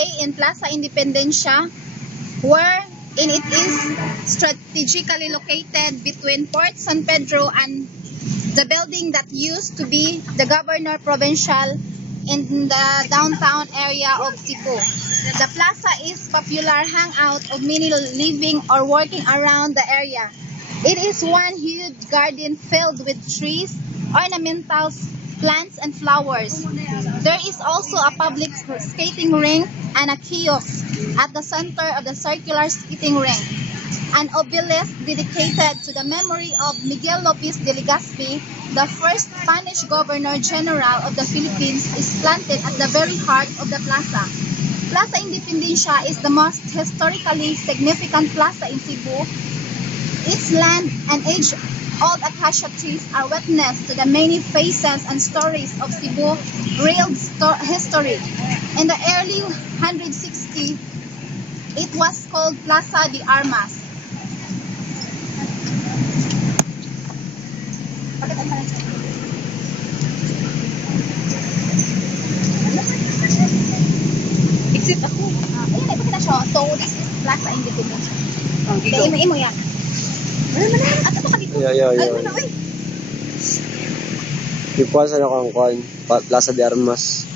today in Plaza Independencia, where it is strategically located between Port San Pedro and the building that used to be the Governor Provincial in the downtown area of Cebu. The plaza is popular hangout of many living or working around the area. It is one huge garden filled with trees, ornamentals, plants, and flowers. There is also a public skating rink and a kiosk at the center of the circular skating rink. An obelisk dedicated to the memory of Miguel Lopez de Legazpi, the first Spanish Governor General of the Philippines, is planted at the very heart of the plaza. Plaza Independencia is the most historically significant plaza in Cebu. Its land and age-old acacia trees are witness to the many phases and stories of Cebu real history. In the early 160s, it was called Plaza de Armas. Exit ako. Ayun, ito kita siya. So, this is Plaza Independencia. Imo yan. At ito ka dito. Yo. Ipuan sa nakangkuhan, Plaza de Armas.